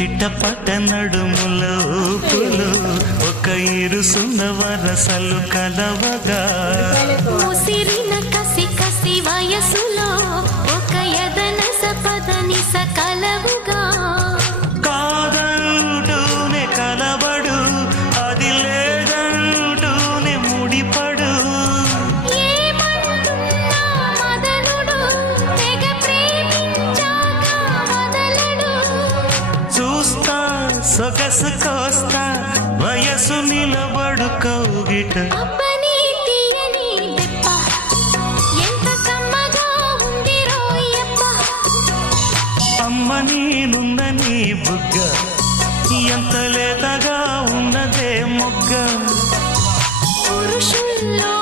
చిట్టపట నడుముల ఊపులు ఒక ఇరుసున్న వరసలు కలవగా ముసిరిన కసి కసి వయసులో ఒక యదన సపదని సకలవుగా కాదంటూనే కలబడు అది లేదంటూనే ముడిపడు ఏమంటున్నా మదనుడు తెగ ప్రేమించాక వదలడు చూస్తా సొగసు కోస్తా వయసు నిలబడు కౌగిట అబ్బని తీయని దెబ్బ ఎంత కమ్మగా ఉంది రోయప్ప అమ్మ నేనున్న నీ బుగ్గ ఎంత లేతగా ఉన్నదే మొగ్గ పురుషుల్లో